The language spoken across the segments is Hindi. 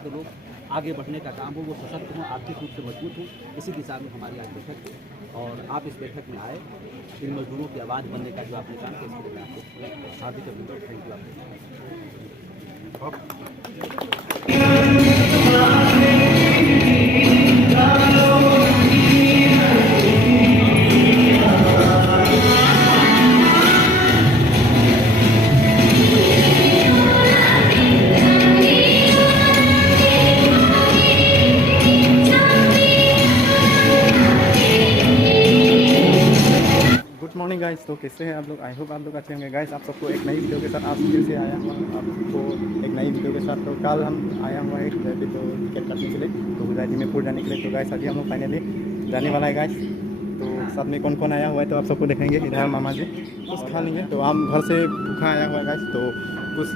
जहाँ पे लोग आगे बढ़ने का काम हो, वो सशक्त हों, आर्थिक रूप से मजबूत हों, इसी दिशा में हमारी आज बैठक है। और आप इस बैठक में आए, इन मजदूरों की आवाज़ बनने का जो आपने काम किया, इसके लिए मैं आपको हार्दिक अभिनंदन, thank you good morning guys. तो कैसे हैं आप लोग? आई होप आप लोग अच्छे होंगे गाइस। आप सबको एक नई वीडियो के साथ आज फिर से आया हुआ आपको एक नई वीडियो के साथ। तो कल हम आया हुआ है तो टिकट काटने के लिए, तो गाजीपुर जाने के लिए। तो गाइस अभी हम लोग फाइनली जाने वाला है गाइस। तो साथ में कौन कौन आया हुआ है तो आप सबको देखेंगे। इधर मामा जी कुछ खा लेंगे, तो हम घर से भूखा आया हुआ है गाइस, तो कुछ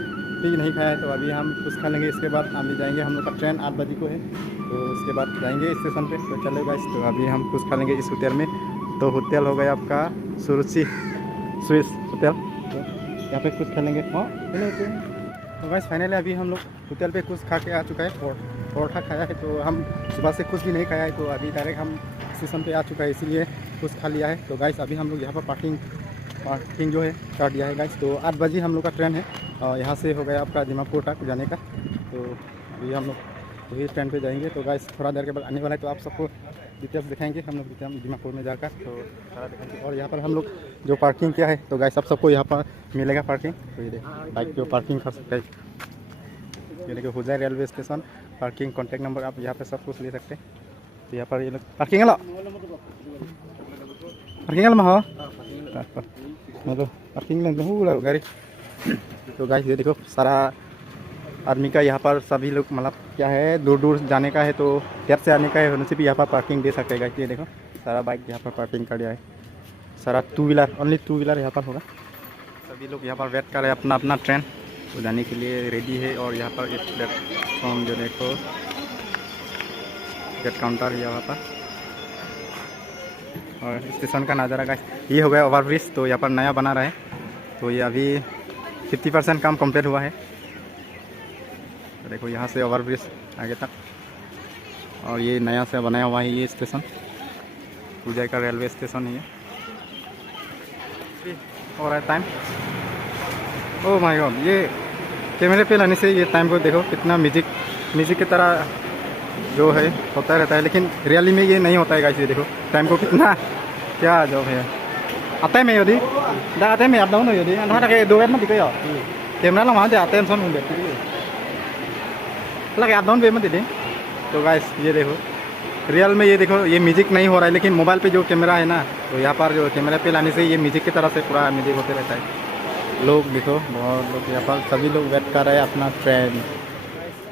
भी नहीं खाया है। तो अभी हम कुछ खा लेंगे, इसके बाद हम भी जाएंगे। हम लोग का ट्रेन 8 बजे को है, तो उसके बाद जाएंगे स्टेशन पे। तो चलो गाइस, तो अभी हम कुछ खा लेंगे इस होटल में। तो होटल हो गया आपका सुरुचि स्विस होटल, तो यहाँ पे कुछ खेलेंगे। हाँ तो गाइस फाइनली अभी हम लोग होटल पे कुछ खा के आ चुका है। परोठा खाया है, तो हम सुबह से कुछ भी नहीं खाया है, तो अभी डायरेक्ट हम स्टेशन पे आ चुका है, इसीलिए कुछ खा लिया है। तो गाइस अभी हम लोग यहाँ पर पार्किंग जो है कर दिया है गाइस। तो 8 बजे हम लोग का ट्रेन है और यहाँ से हो गया आपका दीमापुर तक जाने का। तो अभी हम लोग वही ट्रेन पे जाएंगे। तो गाइस थोड़ा देर के बाद आने वाला है, तो आप सबको डिटेल्स दिखाएंगे हम लोग दीमापुर में जाकर। तो सारा दिखाएंगे। और यहाँ पर हम लोग जो पार्किंग किया है, तो गाइस आप सबको यहाँ पर मिलेगा पार्किंग। तो ये बाइक जो पार्किंग कर सकते हैं, ये देखिए Hojai railway station parking contact number, आप यहाँ पे सब कुछ ले सकते हैं। तो यहाँ पर ये लोग पार्किंग में हो मतलब पार्किंग में गाड़ी। तो गाइस ये देखो सारा आदमी का यहाँ पर सभी लोग मतलब क्या है, दूर दूर जाने का है, तो कैब से आने का है, उनसे भी यहाँ पर पार्किंग दे सकते हैं। ये देखो सारा बाइक यहाँ पर पार्किंग कर दिया है, सारा two wheeler only two wheeler यहाँ पर होगा। सभी लोग यहाँ पर वेट कर रहे हैं अपना अपना ट्रेन तो जाने के लिए रेडी है। और यहाँ पर एक प्लेटफॉर्म जो देखो टिकट काउंटर है यहाँ पर। और स्टेशन का नज़ारा का ये हो गया ओवरब्रिज, तो यहाँ पर नया बना रहा है। तो ये अभी 50% काम कंप्लीट हुआ है। तो देखो यहाँ से ओवरब्रिज आगे तक, और ये नया से बनाया हुआ है ये स्टेशन, पूजा का रेलवे स्टेशन है ये। और है टाइम, ओह माय गॉड, ये कैमरे पे लाने से ये टाइम को देखो कितना म्यूजिक की तरह जो है होता रहता है, लेकिन रियली में ये नहीं होता है गाइस। ये देखो टाइम को कितना क्या जो है आता है मैं यदि आते में आप डाउन हो यदि अंधा के दो में दिखे कैमरा लगा दे आते हैं सुन लगे आप डाउन पे मत दे। तो गाइस ये देखो रियल में ये देखो ये म्यूजिक नहीं हो रहा है, लेकिन मोबाइल पे जो कैमरा है ना, तो यहाँ पर जो कैमरा पे लाने से ये म्यूजिक की तरह से पूरा म्यूजिक होते रहता है। लोग देखो बहुत लोग यहाँ पर सभी लोग वेट कर रहे हैं अपना ट्रेन।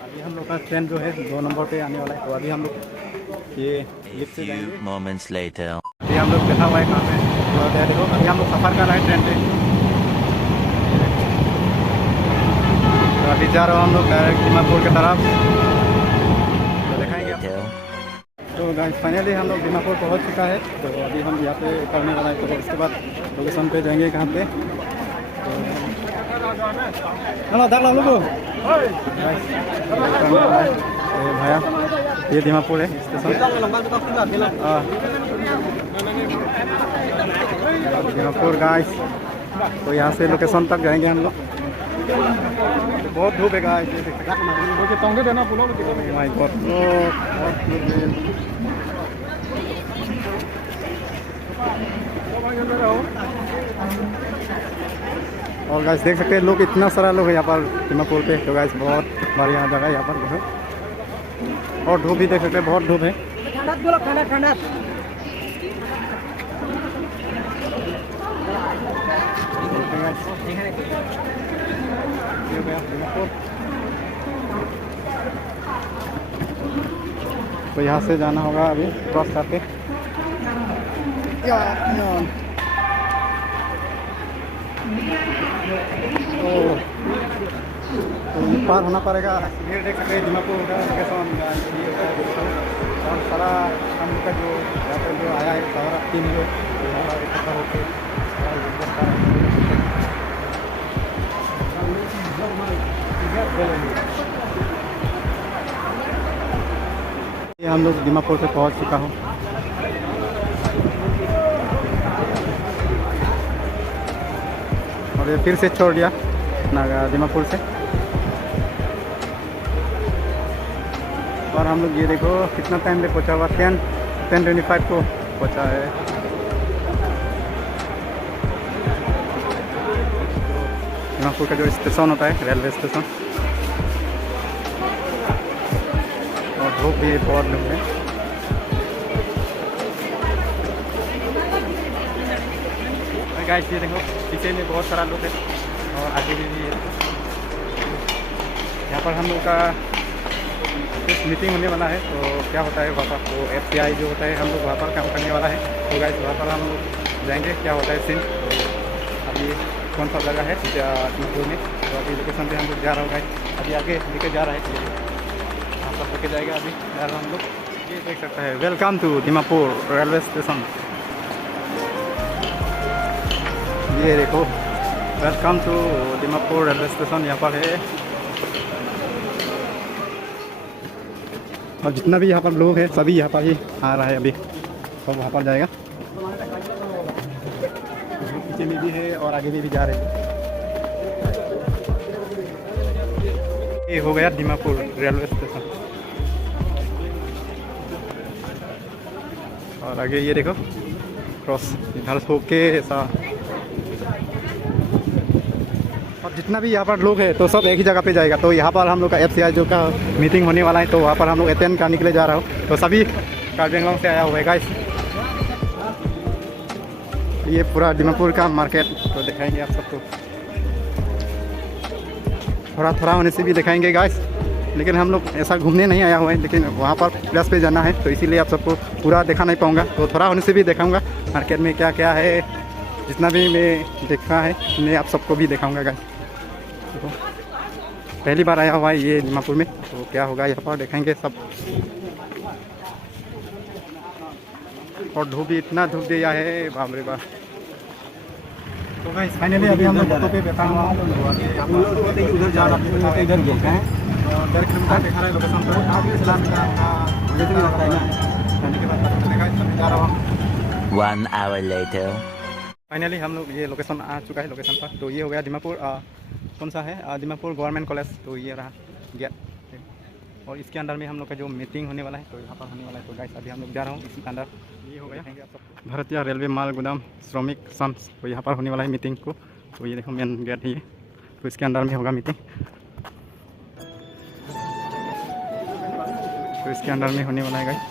अभी हम लोग का ट्रेन जो है 2 नंबर पे आने वाला है। तो अभी हम लोग ये लिफ्ट से जाएंगे। अभी हम लोग बैठा हुआ है कहाँ पे, तो देखो अभी हम लोग सफ़र कर रहे हैं ट्रेन पे। तो अभी जा रहा हूँ हम लोग डायरेक्ट दीमापुर की तरफ, तो दिखाएंगे। तो गाइस फाइनली हम लोग दीमापुर पहुँच चुका है। तो अभी हम यहाँ पे करने वाला है, तो उसके बाद लोकेशन पे जाएंगे कहाँ पे। हेलो दादा लोगों भैया, ये दीमापुर है स्टेशन। दीमापुर गाइस, तो यहाँ से लोकेशन तक जाएंगे हम लोग। बहुत धूप है गाइस, माय गॉड बहुत धूप है। और गाइस देख सकते हैं लोग इतना सारा लोग है यहाँ पर दीमापुर पे। तो गाइस बहुत बढ़िया जगह है यहाँ पर बहुत, और धूप भी देख सकते हैं बहुत धूप है। तो यहाँ से जाना होगा अभी क्रॉस करके, तो पार होना पड़ेगा। ये देख सकते हैं दीमापुर का लोकेशन, और सारा हम का जो यहाँ पर जो आया है सारा टीम जो इकट्ठा होकर हम लोग दीमापुर से पहुंच चुका हूँ। और ये फिर से छोड़ दिया दीमापुर से। और हम लोग ये देखो कितना टाइम में पहुंचा हुआ, 10:25 को पहुंचा है। दीमापुर का जो स्टेशन होता है, रेलवे स्टेशन। और धूप भी बहुत लोग हैं। गाइस ये देखो पीछे में बहुत सारा लोग है और आगे भी है। यहाँ पर हम लोग का कुछ मीटिंग होने वाला है, तो क्या होता है वहाँ पर, तो FCI जो होता है हम लोग वहाँ पर काम करने वाला है। तो गाइस वहाँ पर हम लोग जाएंगे, क्या होता है सीन। तो अभी कौन सा जगह है दीमापुर में, तो अभी लोकेशन पे हम लोग जा रहा हूँ गाइस। अभी आगे लेके जा रहा है, वहाँ पर लेके जाएगा। अभी जा रहा हूँ हम लोग। ये देख सकते हैं, welcome to Dimapur railway station. ये देखो welcome to Dimapur railway station यहाँ पर है। और जितना भी यहाँ पर लोग हैं सभी यहाँ पर ही आ रहा है। अभी सब वहाँ पर जाएगा, पीछे में भी है और आगे में भी जा रहे हैं। ये हो गया दीमापुर रेलवे स्टेशन। और आगे ये देखो क्रॉस इधर होके ऐसा। और जितना भी यहाँ पर लोग हैं तो सब एक ही जगह पे जाएगा। तो यहाँ पर हम लोग का FCI जो का मीटिंग होने वाला है, तो वहाँ पर हम लोग अटेंड करने के लिए जा रहा हूँ। तो सभी कार्बी आंगलोंग से आया हुआ है गाइस। ये पूरा दीमापुर का मार्केट तो दिखाएंगे आप सबको, थोड़ा थोड़ा होने से भी दिखाएंगे गाइस। लेकिन हम लोग ऐसा घूमने नहीं आया हुआ है, लेकिन वहाँ पर प्लेस पे जाना है, तो इसीलिए आप सबको पूरा दिखा नहीं पाऊँगा। तो थोड़ा होने से भी दिखाऊँगा मार्केट में क्या क्या है, जितना भी मैं देखा है मैं आप सबको भी दिखाऊँगा गाइस। देखो पहली बार आया हुआ है ये दीमापुर में, तो क्या होगा यहाँ पर देखेंगे सब। और धूप भी इतना धूप दिया है, बाप रे बाप। तो गाइस फाइनली अभी हम लोग ऑटो पे बैठा हुआ हूँ। उधर जा रहा है, इधर गए हैं 1.5 किलोमीटर दिखा रहा है लोकेशन पर। जा रहा हूँ 1 hour later. फाइनली हम लोग ये लोकेशन आ चुका है लोकेशन पर। तो ये हो गया दीमापुर, कौन सा है, दीमापुर गवर्नमेंट कॉलेज। तो ये रहा गेट, और इसके अंदर में हम लोग का जो मीटिंग होने वाला है, तो यहाँ पर होने वाला है। तो गाइस अभी हम लोग जा रहा हूँ इसके अंदर। ये हो गया भारतीय रेलवे माल गोदाम श्रमिक संघ, तो यहाँ पर होने वाला है मीटिंग को। तो ये देखो मेन गेट है ये, तो इसके अंदर में होगा मीटिंग। तो इसके अंदर में होने वाला है गाइस।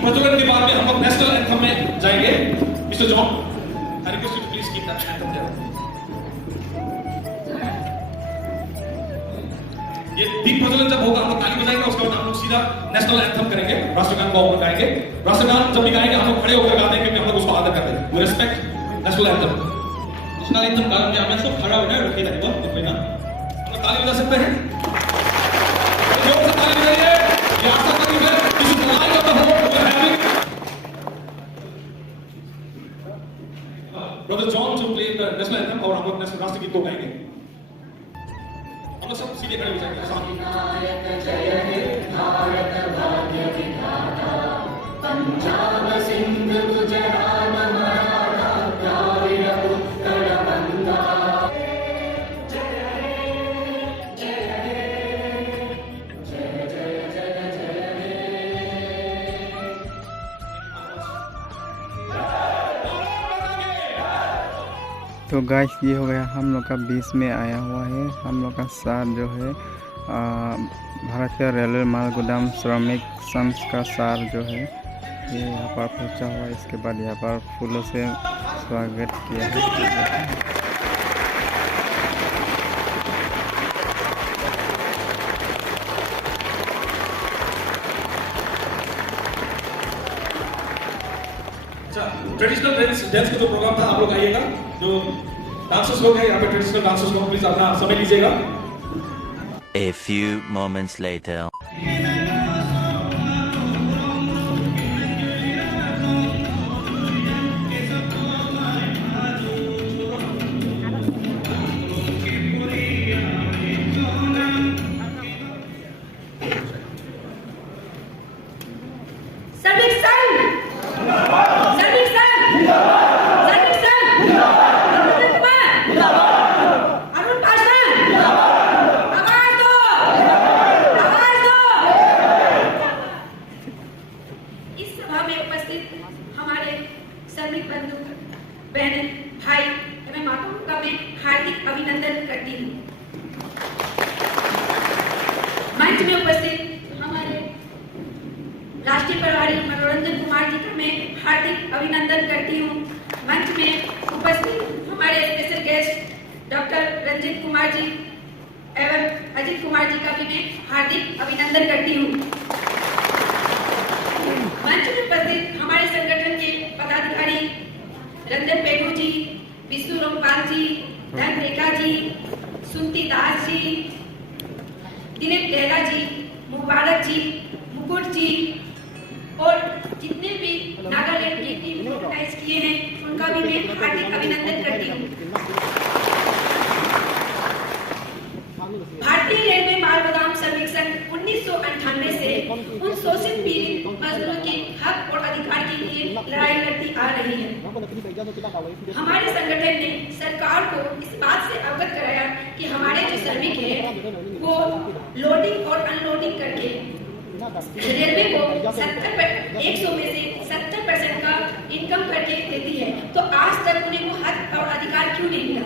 प्रज्वलन के बाद में हम लोग नेशनल एंथम में जाएंगे। Mister John, I request you to please keep that anthem there. ये दीप प्रज्वलन जब होगा हम लोग ताली बजाएंगे, उसके बाद हम लोग सीधा नेशनल एंथम करेंगे, राष्ट्रगान को हम गाएंगे। राष्ट्रगान जब भी गाएंगे हम लोग खड़े होकर गाते हैं क्योंकि हम लोग उसको आदर करते हैं। We respect national anthem. National anthem गाने में हमें सब खड़ा होना है, रुकिए नहीं तो रुकिए ना। हम ताली बजा सकते हैं, जोर से ताली बजाइए। ये आशा करी है किसी लड़ाई का हो brother John to play the national anthem और हम लोग नेशनल राष्ट्र गीत को गाएंगे। हम लोग सब सीधे खड़े हो जाएंगे सामने। जय हे भारत भाग्य विधाता, पंजाब सिंध गुजरात मराठा द्राविड़ उत्कल गंगा। जय हे जय हे जय जय जय जय हे। तो गाइस ये हो गया हम लोग का 20 में आया हुआ है हम लोग का सार जो है भारतीय रेलवे माल गोदाम श्रमिक संघ का सार जो है ये यहाँ पर पहुँचा हुआ है। इसके बाद यहाँ पर फूलों से स्वागत किया है। ट्रेडिशनल डांस का जो प्रोग्राम था आप लोग आइएगा। जो डांसर्स लोग हैं यहाँ पे ट्रेडिशनल डांसर्स लोग प्लीज अपना समय लीजिएगा। A few moments later. मंच में उपस्थित हमारे राष्ट्रीय प्रभारी मनोरंजन कुमार जी का मैं हार्दिक अभिनंदन करती हूँ। मंच में उपस्थित हमारे special guest doctor Ranjit Kumar ji एवं अजीत कुमार जी का भी मैं हार्दिक अभिनंदन करती हूँ। मंच में उपस्थित हमारे संगठन के पदाधिकारी रंजन पेगू जी, विष्णु रोमपाल जी, धन रेखा जी, सुनती दास जी, दिलीप लहरा जी, मुबारक जी, मुकुट जी और जितने भी नागालैंड की टीम ऑर्गेनाइज किए हैं उनका भी मैं हार्दिक अभिनंदन करती हूँ। भारतीय रेलवे माल गोदाम श्रमिक संघ 1998 से उन शोषित पीड़ित मजदूरों के हक और अधिकार के लिए लड़ाई लड़ती आ रही है। हमारे संगठन ने सरकार को इस बात से अवगत कराया कि हमारे जो श्रमिक है वो लोडिंग और अनलोडिंग करके रेलवे को 100 में से 70% का इनकम करके देती है, तो आज तक उन्हें वो हक और अधिकार क्यों नहीं मिला?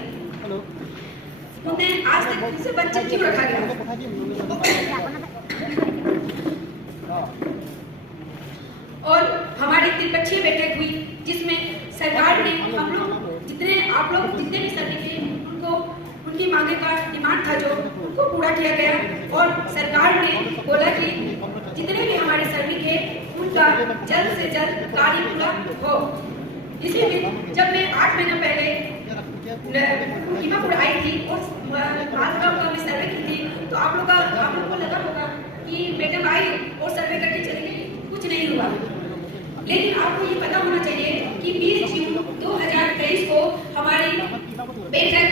उन्हें आज तक उनसे वंचित क्यों रखा गया? और हमारी त्रिपक्षीय बैठक हुई जिसमें सरकार ने हम लोग जितने भी श्रमिक थे उनको उनकी मांगे का डिमांड था जो उनको पूरा किया गया और सरकार ने बोला कि जितने भी हमारे श्रमिक हैं उनका जल्द से जल्द कार्य पूरा हो। इसीलिए जब मैं 8 महीना पहले कीमापुर आई थी और मालगांव का मैं सर्वे की थी तो आप लोग को लगा होगा कि मैडम आई और सर्वे करके चली गई, कुछ नहीं हुआ। लेकिन आपको ये पता होना चाहिए कि 20 जून 2023 को हमारी बैठक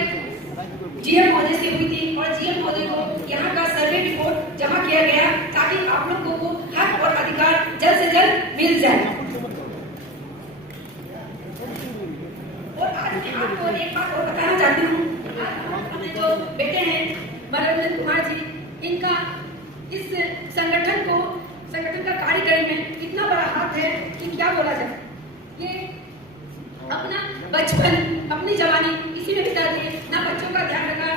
जीएम महोदय से हुई थी और जीएम महोदय को यहाँ का सर्वे रिपोर्ट जमा किया गया ताकि आप लोगों को हक और अधिकार जल्द से जल्द मिल जाए। और आज मैं आपको एक बात और बताना चाहती हूँ। हमें जो बेटे हैं मनोरंजन कुमार जी, इनका इस संगठन का कार्य करने में इतना बड़ा हाथ है कि क्या बोला जाए। ये अपना बचपन अपनी जवानी इसी में बिता दिए, ना बच्चों का ध्यान रखा,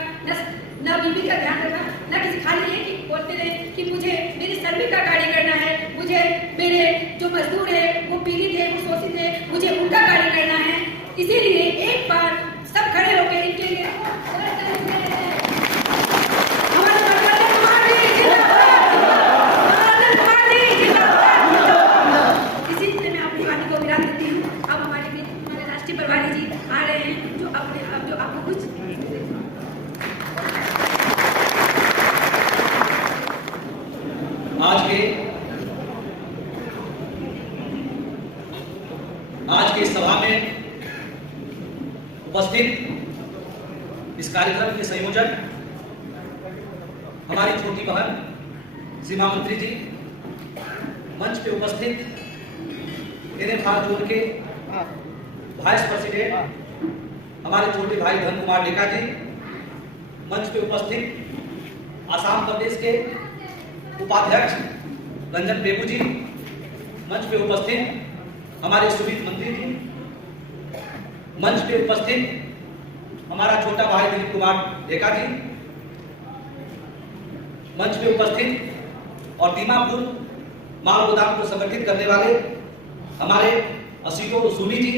ना बीवी का ध्यान रखा, ना किसी खाली ये कि बोलते रहे कि मुझे मेरे सर्वे का कार्य करना है, मुझे मेरे जो मजदूर है वो पीड़ित है, वो शोषित है, मुझे उनका कार्य करना है। इसीलिए एक बार सब खड़े होकर इनके लिए हमारे मनोरंजन कुमार जी जिंदाबाद, मनोरंजन कुमार उपस्थित इस कार्यक्रम के संयोजक हमारी छोटी बहन सीमा मंत्री जी, मंच पे उपस्थित NFR जोन के वाइस प्रेसिडेंट हमारे छोटे भाई धन कुमार डेका जी, मंच पे उपस्थित आसाम प्रदेश के उपाध्यक्ष रंजन बेबू जी, मंच पे उपस्थित हमारे सुमित मंत्री जी, मंच पे उपस्थित हमारा छोटा भाई दिलीप कुमार डेका जी, मंच पे उपस्थित और दीमापुर माल गोदाम को संगठित करने वाले हमारे असीटो सुमी जी,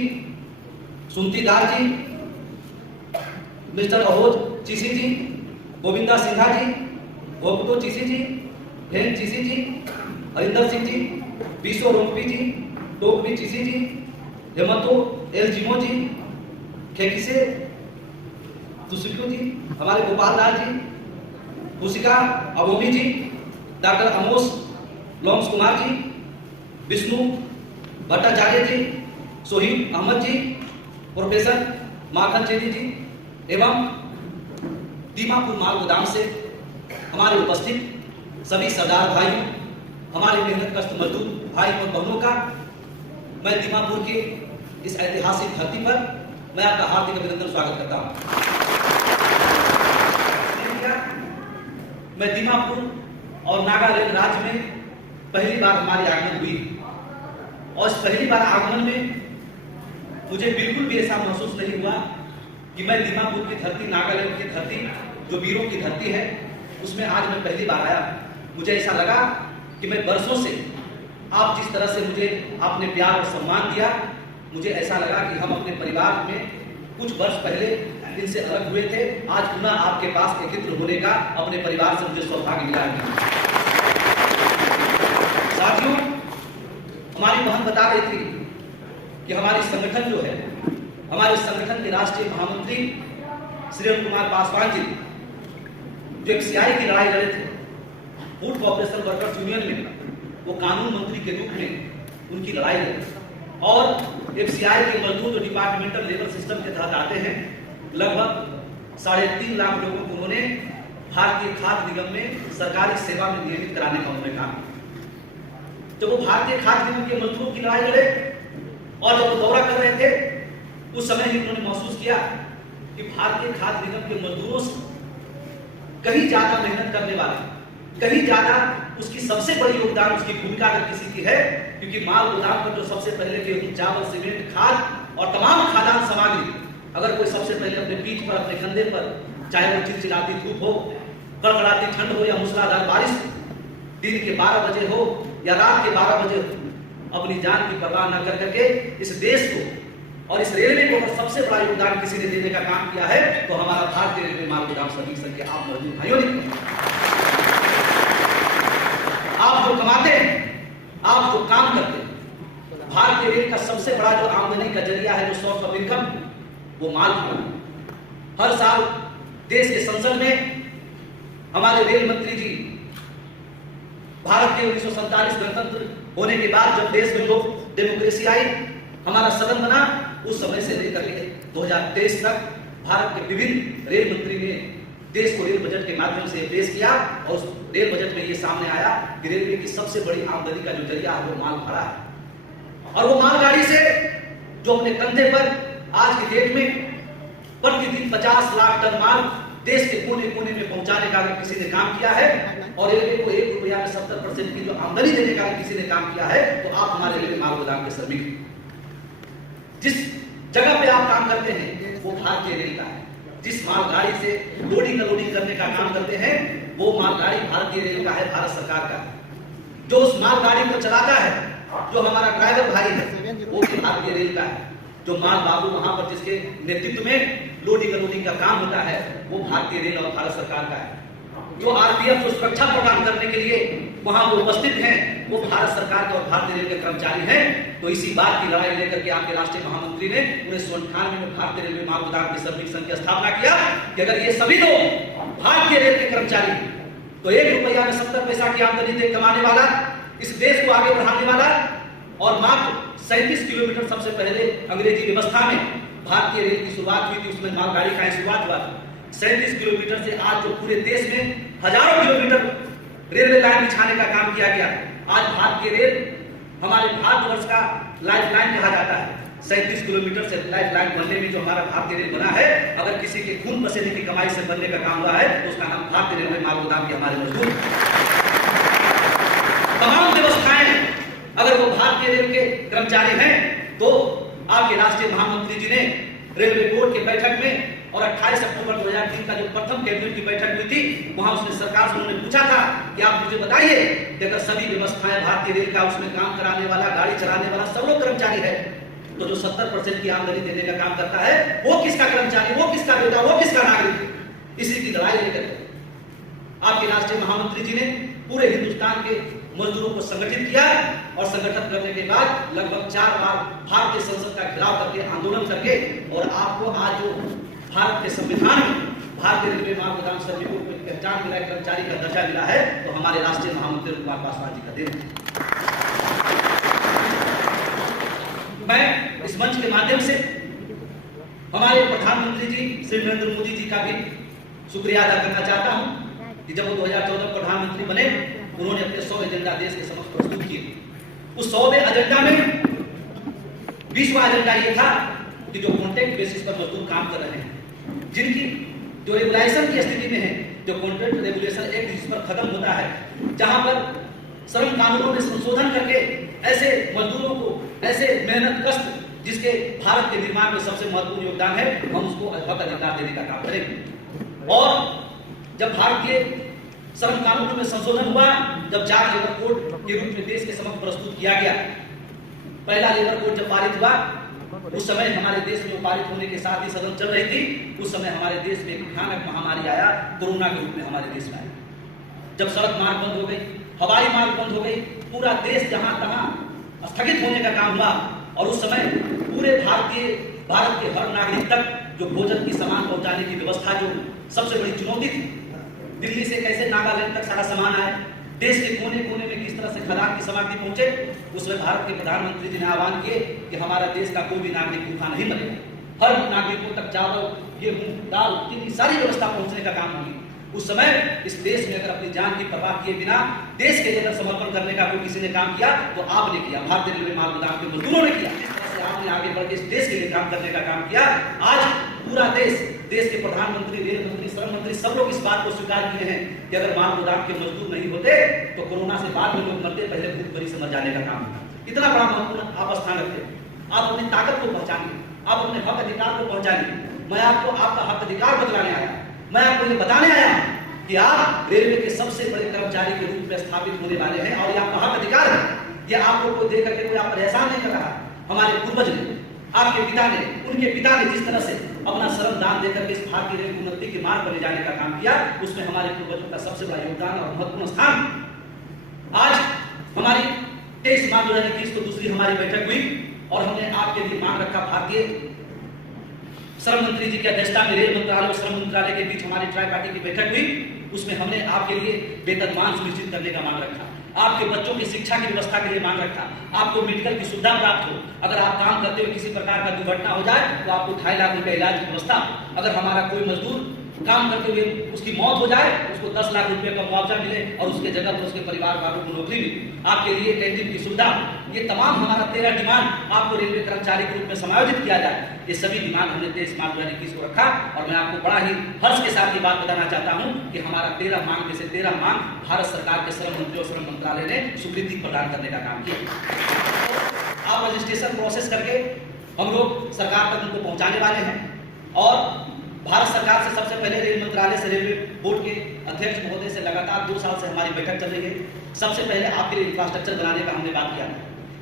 सुनतीदार जी, मिस्टर अहोज चीसी जी, गोविंदा सिन्हा जी, भोगतो चीसी जी, हेन चीसी जी, हरिंदर सिंह जी, बीसो रोंगपी जी, टोकपी चीसी जी, हेमंतो एल जिमो जी, खेकिसे तुसिको जी, हमारे गोपाल दास जी, कुशिका अबोमी जी, डॉक्टर अमोस लोम्स कुमार जी, विष्णु भट्टाचार्य जी, सोहिब अहमद जी, प्रोफेसर माखन चेदी जी एवं दीमापुर माल गोदाम से हमारे उपस्थित सभी सरदार भाइयों, हमारे मेहनत कष्ट मजदूर भाई और बहनों का मैं दीमापुर के इस ऐतिहासिक धरती पर मैं आपका हार्दिक अभिनंदन स्वागत करता हूं। मैं दीमापुर और नागालैंड राज्य में पहली बार हमारी आगमन हुई और इस पहली बार आगमन में मुझे बिल्कुल भी ऐसा महसूस नहीं हुआ कि मैं दीमापुर की धरती, नागालैंड की धरती, जो वीरों की धरती है, उसमें आज मैं पहली बार आया। मुझे ऐसा लगा कि मैं बरसों से आप जिस तरह से मुझे आपने प्यार और सम्मान दिया, मुझे ऐसा लगा कि हम अपने परिवार में कुछ वर्ष पहले इनसे अलग हुए थे, आज पुनः आपके पास एकत्र होने का अपने परिवार से मुझे सौभाग्य मिला है। साथियों, हमारी बहन बता रही थी कि हमारी संगठन जो है, हमारे संगठन के राष्ट्रीय महामंत्री श्री अरुण कुमार पासवान जी, जो एक सीआई की लड़ाई लड़े थे फूड कॉर्पोरेशन वर्कर्स यूनियन में, वो कानून मंत्री के रूप में उनकी लड़ाई लड़ी और एफसीआई के मजदूर जो डिपार्टमेंटल लेबर सिस्टम के तहत आते हैं, लगभग 3.5 लाख लोगों को उन्होंने भारतीय खाद्य निगम में सरकारी सेवा में नियमित कराने का उन्होंने काम। जब वो भारतीय खाद्य निगम के मजदूरों की लड़ाई लड़े और जब वो दौरा कर रहे थे, उस समय ही उन्होंने महसूस किया कि भारतीय खाद्य निगम के मजदूरों से कहीं ज्यादा मेहनत करने वाले, कहीं ज्यादा उसकी सबसे बड़ी योगदान, उसकी भूमिका अगर किसी की है, क्योंकि माल गोदाम पर जो सबसे पहले गेहूं, चावल, सीमेंट, खाद और तमाम खाद्यान्न सामग्री अगर कोई सबसे पहले अपने पीठ पर, अपने कंधे पर, चाहे वो चिलचिलाती धूप हो, कड़कड़ाती ठंड हो या मूसलाधार बारिश, दिन के 12 बजे हो या रात के 12 बजे हो, अपनी जान की परवाह न कर करके इस देश को और इस रेलवे को अगर सबसे बड़ा योगदान किसी ने देने का काम किया है तो हमारा भारतीय रेलवे माल गोदाम श्रमिक संघ के आप मजदूर भाइयों ने। आप जो कमाते हैं, आप जो काम करते हैं, भारतीय रेल का सबसे बड़ा जो आमदनी का जरिया है, जो सोर्स ऑफ इनकम, वो माल खाना। हर साल देश के संसद में हमारे रेल मंत्री जी, भारत के 1947 गणतंत्र होने के बाद जब देश में लोग डेमोक्रेसी आई, हमारा सदन बना, उस समय से लेकर के 2023 तक भारत के विभिन्न रेल मंत्री ने देश को रेल बजट के माध्यम से पेश किया और उस रेल बजट में ये सामने आया कि रेलवे की सबसे बड़ी आमदनी का जो जरिया है वो माल भाड़ा है। और वो मालगाड़ी से जो अपने कंधे पर आज की डेट में प्रतिदिन 50 लाख टन माल देश के कोने कोने में पहुंचाने का अगर किसी ने काम किया है और रेलवे को 1 रुपया में 70% की जो आमदनी देने का अगर किसी ने काम किया है तो आप हमारे रेलवे माल गोदाम के श्रमिक। जिस जगह पे आप काम करते हैं वो भारतीय रेल का है। जिस मालगाड़ी से लोडिंग अनलोडिंग करने का काम करते हैं वो मालगाड़ी भारतीय रेल का है, भारत सरकार का है। जो उस मालगाड़ी को चलाता है, जो हमारा ड्राइवर भाई है, वो भी भारतीय रेल का है। जो माल बाबू वहां पर जिसके नेतृत्व में लोडिंग अनलोडिंग का काम होता है वो भारतीय रेल और भारत सरकार का है। जो आरपीएफ जो सुरक्षा प्रदान करने के लिए वहां वो उपस्थित हैं वो भारत सरकार के और भारतीय रेल के कर्मचारी हैं। तो इसी बात की लड़ाई लेकर के आपके राष्ट्रीय महामंत्री ने 1998 में भारतीय रेलवे माल गोदाम के श्रमिक संघ की स्थापना किया कि अगर ये सभी लोग भारतीय रेल के कर्मचारी तो 1 रुपया में 70 पैसा की आमदनी दे कमाने वाला, इस देश को आगे बढ़ाने वाला और मात्र 37 किलोमीटर सबसे पहले अंग्रेजी व्यवस्था में भारतीय रेल की शुरुआत हुई थी, उसमें मालगाड़ी का शुरुआत हुआ था। 37 किलोमीटर से आज जो पूरे देश में हजारों किलोमीटर रेलवे लाइन बिछाने का काम किया गया। आज भारतीय रेल हमारे भारतवर्ष का लाइफ लाइन कहा जाता है। 37 किलोमीटर से लाइफ लाइन बनने में जो हमारा भारतीय रेल बना है, अगर किसी के खून पसीने की कमाई से बनने का काम हुआ है तो उसका नाम भारतीय रेलवे माल गोदाम के हमारे मजदूर। तमाम व्यवस्थाएं अगर वो भारतीय रेल के कर्मचारी हैं तो आपके राष्ट्रीय महामंत्री जी ने रेलवे बोर्ड की बैठक में और 28 अक्टूबर 2003 का जो प्रथम कैबिनेट की बैठक हुई थी, वहां उसने सरकार से उन्होंने पूछा था कि आप मुझे बताइए कि अगर सभी व्यवस्थाएं भारतीय रेल का, उसमें काम कराने वाला, गाड़ी चलाने वाला सब लोग कर्मचारी है, तो जो 70% की आमदनी देने का काम करता है वो किसका कर्मचारी, वो किसका बेटा, वो किसका नागरिक? इसी की लड़ाई लेकर आपके राष्ट्रीय महामंत्री जी ने पूरे हिंदुस्तान के मजदूरों को संगठित किया और संगठन करने के बाद लगभग 4 बार भारतीय संसद का घेराव करके, आंदोलन करके, और आपको आज जो भारत के संविधान में भारतीय रेलवे माल गोदाम श्रमिकों को पहचान मिला, कर्मचारी का दर्जा मिला है, तो हमारे राष्ट्रीय महामंत्री कुमार पासवान जी का देन। मैं इस मंच के माध्यम से हमारे प्रधानमंत्री जी श्री नरेंद्र मोदी जी का भी शुक्रिया अदा करना चाहता हूं कि जब वो 2014 प्रधानमंत्री बने, उन्होंने अपने 100 एजेंडा देश के समक्ष प्रस्तुत किए। उस 100वें एजेंडा में 20वां एजेंडा ये था कि जो कॉन्ट्रैक्ट बेसिस पर मजदूर काम कर रहे हैं, जिनकी जो रेगुलेशन की स्थिति में है, जो कॉन्ट्रैक्ट रेगुलेशन एक्ट जिस पर खत्म होता है, जहां पर श्रम कानूनों में संशोधन करके ऐसे मजदूरों को, ऐसे मेहनत कष्ट जिसके भारत के निर्माण में सबसे महत्वपूर्ण योगदान है, हम उसको हक अधिकार देने का काम करेंगे। और जब भारतीय श्रम कानूनों में संशोधन हुआ, जब 4 लेबर कोड के रूप में देश के समक्ष प्रस्तुत किया गया, पहला लेबर कोड जब पारित हुआ, उस समय हमारे देश में पारित होने के साथ ही सदन चल रही थी, उस समय हमारे देश में एक भयानक महामारी आया, कोरोना के रूप में हमारे देश में आया। जब सड़क मार्ग बंद हो गई, हवाई मार्ग बंद हो गई, पूरा देश जहां तहां स्थगित होने का काम हुआ, और उस समय पूरे भारत के हर नागरिक तक जो भोजन की सामान पहुंचाने की व्यवस्था, जो सबसे बड़ी चुनौती थी, दिल्ली से कैसे नागालैंड तक सारा सामान आए, देश के कोने कोने में किस तरह से खाद्यान्न की सामग्री पहुंचे, उसमें भारत के प्रधानमंत्री जी ने आह्वान किए कि हमारा देश का कोई भी नागरिक भूखा नहीं मरेगा, हर नागरिकों तक चावल, गेहूं, दाल, चीनी सारी व्यवस्था पहुंचने का काम होगी। उस समय इस देश में अगर अपनी जान की परवाह किए बिना देश के लिए अगर समर्पण करने का कोई किसी ने काम किया तो आपने किया, भारतीय रेलवे माल गोदाम के मजदूरों ने किया। जिस तरह से आपने आगे बढ़ के इस देश के लिए काम करने का काम किया, आज पूरा देश के प्रधानमंत्री, रेल मंत्री, श्रम मंत्री सब लोग इस बात को स्वीकार किए हैं कि अगर माल गोदाम के मजदूर नहीं होते तो कोरोना से बाद में लोग मरते, पहले भूखमरी से मर जाने का काम होता। इतना बड़ा महत्वपूर्ण आप स्थान रखते, आप अपनी ताकत को पहचानिए, आप अपने हक अधिकार को पहचानिए। मैं आपको आपका हक अधिकार बतलाने आया, मैं आपको ये बताने आया कि आप रेलवे के सबसे बड़े कर्मचारी के रूप में स्थापित होने वाले हैं, और ये आपका हक अधिकार है। ये आपको कोई देख करके कोई आप पर एहसान नहीं कर रहा। हमारे पूर्वज ने, आपके पिता ने, उनके पिता ने जिस तरह से अपना श्रम दान देकर के इस भारतीय रेल उन्नति के मार्ग पर ले जाने का काम किया, उसमें हमारे पूर्वजों का सबसे बड़ा योगदान और महत्वपूर्ण स्थान। आज हमारी 23 मार्च 2021 को दूसरी हमारी बैठक हुई और हमने आपके लिए मांग रखा, भारतीय श्रम मंत्री जी की अध्यक्षता में रेल मंत्रालय और श्रम मंत्रालय के बीच हमारी ट्राई पार्टी की बैठक हुई। उसमें हमने आपके लिए वेतनमान सुनिश्चित करने का मांग रखा, आपके बच्चों की शिक्षा की व्यवस्था के लिए मांग रखा, आपको मेडिकल की सुविधा प्राप्त हो, अगर आप काम करते हुए किसी प्रकार का दुर्घटना हो जाए तो आपको 2.5 लाख रुपए इलाज की व्यवस्था, अगर हमारा कोई मजदूर काम करते हुए उसकी मौत हो जाए उसको 10 लाख रुपए का मुआवजा मिले और उसके जगह पर उसके परिवार वालों को नौकरी मिले, आपके लिए कैंटीन की सुविधा, ये तमाम हमारा 13 डिमांड आपको रेलवे कर्मचारी के रूप में समायोजित किया जाए। ये सभी डिमांड हमने 23 मार्च 2021 को रखा और मैं आपको बड़ा ही हर्ष के साथ ये बात बताना चाहता हूं कि हमारा 13 मांग में से 13 मांग भारत सरकार के श्रम मंत्री और श्रम मंत्रालय ने स्वीकृति प्रदान करने का काम किया। आप रजिस्ट्रेशन प्रोसेस करके हम लोग सरकार तक उनको पहुंचाने वाले हैं और भारत सरकार से सबसे पहले रेल मंत्रालय से रेलवे बोर्ड के अध्यक्ष महोदय से लगातार 2 साल से हमारी बैठक चल रही है। सबसे पहले आपके लिए इंफ्रास्ट्रक्चर बनाने का हमने बात किया।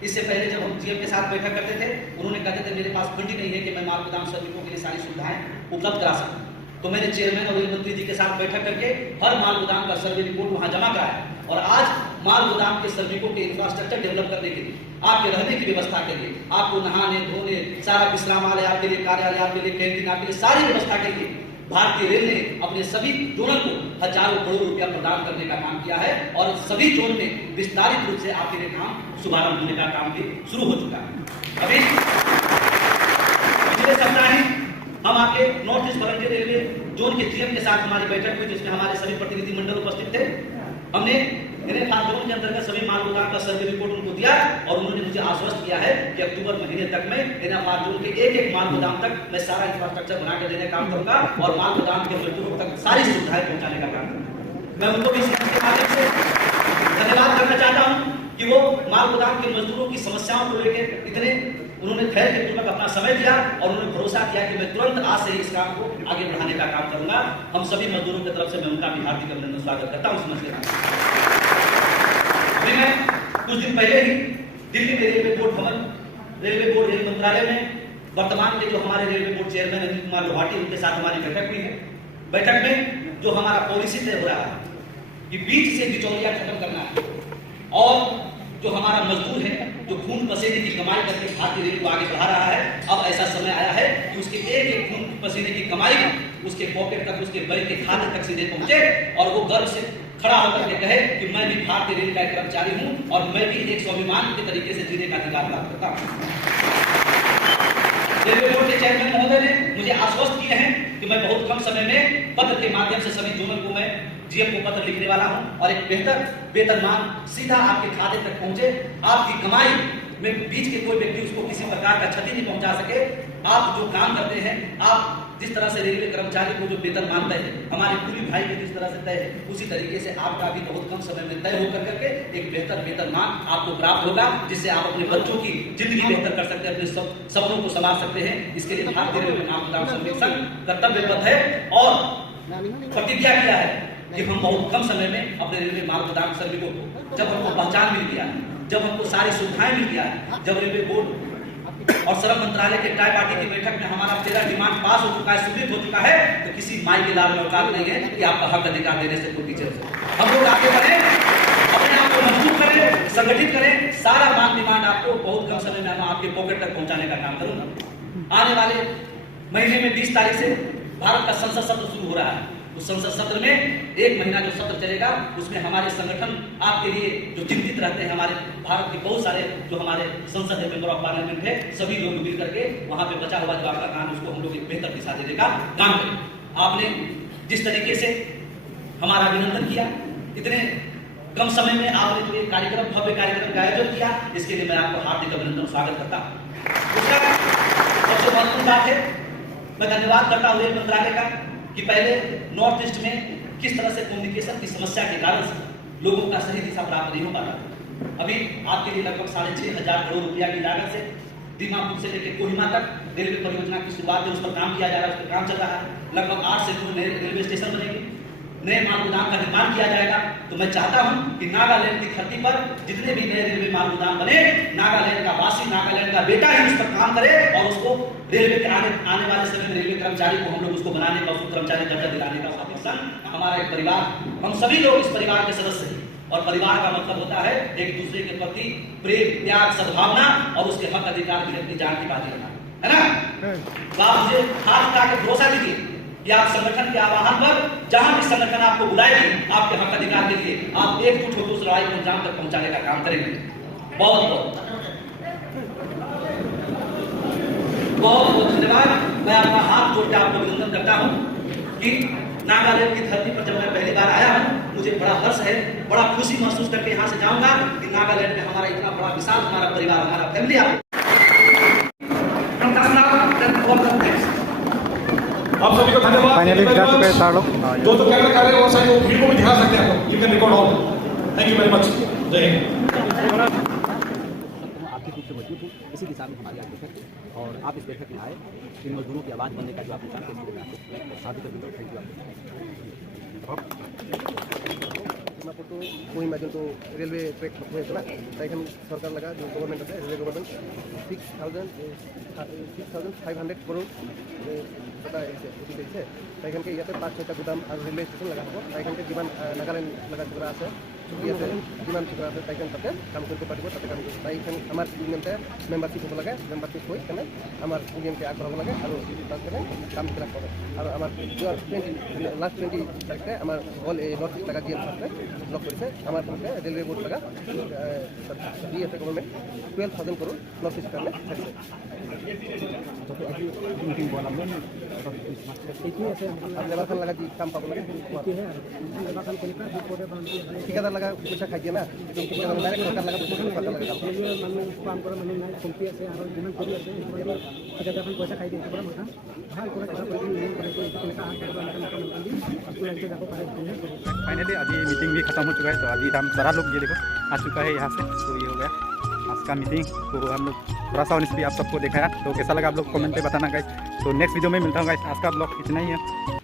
इससे पहले जब हम जीएम के साथ बैठक करते थे, उन्होंने कहते थे मेरे पास फंड ही नहीं है कि मैं माल गोदाम श्रमिकों के लिए सारी सुविधाएं उपलब्ध करा सकूं। तो मैंने चेयरमैन और रेल मंत्री जी के साथ बैठक करके हर माल गोदाम का सर्वे रिपोर्ट वहां जमा कराया और आज माल गोदाम के श्रमिकों के इंफ्रास्ट्रक्चर डेवलप करने के लिए, आपके रहने की व्यवस्था के लिए, आपको नहाने धोने, सारा विश्रामालय आपके लिए, कार्यालय आपके लिए, कैंटीन आपके लिए, सारी व्यवस्था के लिए भारतीय रेल ने अपने सभी जोनों को हजारों करोड़ रुपया प्रदान करने का काम किया है और सभी जोन में विस्तारित रूप से आपके लिए काम शुभारंभ होने का काम भी शुरू हो चुका है। अभी पिछले सप्ताह ही हम आपके north east volunteer railway zone के जीएम के साथ हमारी बैठक हुई, जिसमें हमारे सभी प्रतिनिधि मंडल उपस्थित थे। हमने इन्हें खास जोन के अंतर्गत सभी माल गोदाम का सर्वे रिपोर्ट उनको दिया और उन्होंने मुझे आश्वस्त किया है कि अक्टूबर महीने तक में इन्हें माल जोन के एक माल गोदाम तक मैं सारा इंफ्रास्ट्रक्चर बना के देने का काम करूंगा और माल गोदाम के मजदूरों तक सारी सुविधाएं पहुंचाने का काम करूंगा। मैं उनको भी इस माध्यम से धन्यवाद करना चाहता हूं कि वो माल गोदाम के मजदूरों की समस्याओं को लेकर इतने उन्होंने धैर्य पूर्वक अपना समय दिया और उन्होंने भरोसा दिया कि मैं तुरंत आज से ही इस काम को आगे बढ़ाने का काम करूंगा। हम सभी मजदूरों की तरफ से मैं उनका भी हार्दिक अभिनंदन स्वागत करता हूं। समझ मैं कुछ दिन पहले ही दिल्ली में रेलवे बोर्ड भवन, रेलवे बोर्ड रेल मंत्रालय में वर्तमान के जो हमारे railway board chairman Anil Kumar Lohati, उनके साथ हमारी बैठक हुई है। बैठक में जो हमारा पॉलिसी तय हो रहा है कि बीच से बिचौलिया खत्म करना है और जो हमारा मजदूर है जो खून पसीने की कमाई करके भारतीय रेल को आगे बढ़ा रहा है, अब ऐसा समय आया है कि उसके एक खून पसीने की कमाई उसके पॉकेट तक, उसके बैंक के खाते तक सीधे पहुंचे और वो गर्व से खड़ा होकर के कहे कि मैं भी भारतीय रेल का एक कर्मचारी हूं और मैं भी एक स्वाभिमान के तरीके से जीने का अधिकार प्राप्त करता हूं। रेलवे बोर्ड के चेयरमैन महोदय ने मुझे आश्वस्त किए हैं कि मैं बहुत कम समय में पत्र के माध्यम से सभी जोनल को मैं जीएम को पत्र लिखने वाला हूं और एक बेहतर वेतनमान सीधा आपके खाते तक पहुंचे। आपकी कमाई में बीच के कोई व्यक्ति उसको किसी प्रकार का क्षति नहीं पहुंचा सके। आप जो काम करते हैं, आप जिस तरह से रेलवे कर्मचारी को जो वेतन मानते हैं, हमारे पूरी भाई को जिस तरह से तय है, उसी तरीके से आपका भी बहुत कम समय में तय होकर करके एक बेहतर वेतनमान आपको प्राप्त होगा, जिससे आप अपने बच्चों की जिंदगी बेहतर कर सकते हैं, अपने सपनों को संभाल सकते हैं। इसके लिए भारतीय रेलवे माल गोदाम श्रमिक संघ कर्तव्यबद्ध है और प्रतिज्ञा किया है कि हम बहुत कम समय में अपने रेलवे माल गोदाम श्रमिकों को, जब हमको पहचान मिल गया, जब हमको सारी सुविधाएं मिल गया, जब रेलवे बोर्ड और श्रम मंत्रालय के टाई पार्टी की बैठक में हमारा 13 डिमांड पास हो चुका है, स्वीकृत हो चुका है, तो किसी माई के लाल में औकात नहीं है कि आपका हक अधिकार देने से कोई पीछे हो सकता। हम लोग आगे बढ़े, अपने आप को मजबूत करें, संगठित करें, सारा मांग डिमांड आपको बहुत कम समय में हम आपके पॉकेट तक पहुंचाने का काम करूंगा। आने वाले महीने में 20 तारीख से भारत का संसद सत्र शुरू हो रहा है। उस संसद सत्र में 1 महीना जो सत्र चलेगा, उसमें हमारे संगठन आपके लिए जो चिंतित रहते हैं, हमारे भारत के बहुत सारे जो हमारे संसद है, मेंबर ऑफ पार्लियामेंट है, सभी लोग मिल करके वहां पे बचा हुआ जो आपका काम है उसको हम लोग एक बेहतर दिशा देने का काम करें। आपने जिस तरीके से हमारा अभिनंदन किया, इतने कम समय में आपने जो एक कार्यक्रम, भव्य कार्यक्रम का आयोजन किया, इसके लिए मैं आपको हार्दिक अभिनंदन स्वागत करता हूँ। दूसरा सबसे महत्वपूर्ण बात है, मैं धन्यवाद करता हूँ रेल मंत्रालय का कि पहले नॉर्थ ईस्ट में किस तरह से कम्युनिकेशन की समस्या के कारण से लोगों का सही दिशा प्राप्त नहीं हो पाता। अभी आपके लिए लगभग 6,500 करोड़ रुपया की लागत से दीमापुर से लेकर कोहिमा तक रेलवे परियोजना की शुरुआत है, उस पर काम किया जा रहा है, उस पर काम चल रहा है। लगभग 8 से 9 नए रेलवे स्टेशन बनेंगे, नए माल गोदाम का निर्माण किया जाएगा। तो मैं चाहता हूं कि नागालैंड की धरती पर जितने भी नए रेलवे माल गोदाम बने, नागालैंड का वासी, नागालैंड का बेटा ही उस पर काम करे और उसको रेलवे के आने वाले समय में रेलवे कर्मचारी को हम लोग उसको बनाने का, उसको कर्मचारी दर्जा दिलाने का हमारा एक परिवार, हम सभी लोग इस परिवार के सदस्य हैं। और परिवार का मतलब होता है एक दूसरे के प्रति प्रेम, त्याग, सद्भावना और उसके हक अधिकार की अपनी जान की बात करना, है ना। तो आप मुझे हाथ उठा के भरोसा दीजिए कि आप संगठन के आह्वान पर जहां भी संगठन आपको बुलाएगी, आपके हक अधिकार के लिए आप एकजुट होकर उस लड़ाई को अंजाम तक पहुंचाने का काम करेंगे। बहुत बहुत धन्यवाद। मैं अपना हाथ जोड़ के आपको अभिनंदन करता हूं कि नागालैंड की धरती पर जब मैं पहली बार आया हूं, मुझे बड़ा हर्ष है, बड़ा खुशी महसूस करके यहाँ से जाऊंगा कि नागालैंड में हमारा इतना बड़ा विशाल हमारा परिवार, हमारा फैमिली आप सभी को धन्यवाद। फाइनली जा चुके हैं 4 लोग। जो तो कैमरा कर रहे हैं वो साइड वो भीड़ को भी दिखा सकते हैं आप, you can record all. Thank you very much. जय हिंद। आर्थिक रूप से मजबूत हो, इसी दिशा में हमारी आज बैठक है और आप इस बैठक में आए, इन मजदूरों की आवाज़ बनने का जो आपने काम किया, इसके लिए आपको हार्दिक अभिनंदन। थैंक तो कोहिमा जो रेलवे ट्रैक हुए ना तक सरकार लगा जो गवर्नमेंट है रेलवे गवर्नमेंट 6,500 करोड़ तक के इते 5-6টা গুদাম और रेलवे स्टेशन लगा तक के जीवन नागालैंड लगा चुका है চুক্তি আছে যিমান ঠিকা আছে তাইখন তাতে কাম কৰিব পাৰিব তাতে কাম কৰিব তাইখন আমাৰ ইউনিয়নতে মেম্বাৰশ্বিপ হ'ব লাগে মেম্বাৰশ্বিপ হৈ কেনে আমাৰ ইউনিয়নকে আগবঢ়াব লাগে আৰু তাত কেনে কামবিলাক কৰে আৰু আমাৰ লাষ্ট 20 তাৰিখে আমাৰ অল এই নৰ্থ ইষ্ট লগা জি এম আছে ব্লক কৰিছে আমাৰ তেনেকৈ ৰেলৱে বোৰ্ড লগা দি আছে গভৰ্ণমেণ্ট 12,000 কৰোৰ নৰ্থ ইষ্ট কাৰণে থাকিছে লেবাৰখন লগা যি কাম পাব লাগে ঠিকাদাৰ লগা পইচা খাই দিয়ে না ডাইৰেক্ট চৰকাৰ লগা পইচা চৰকাৰ লগা কাম কৰা মানুহ নাই কমটি আছে আৰু যিমান কৰি আছে ঠিকাদাৰখন পইচা খাই দিয়ে পৰা মাথা ভাল কৰা কথা কৰি फाइनली अभी मीटिंग भी खत्म हो चुका है तो अभी हम सारा लोग ये देखो आ चुका है यहाँ से तो ये हो गया आज का मीटिंग तो हम लोग थोड़ा सा भी आप सबको दिखाया तो कैसा लगा आप लोग कमेंट पे बताना गाइस तो नेक्स्ट वीडियो में मिलता हूँ गाइस आज का ब्लॉग इतना ही है।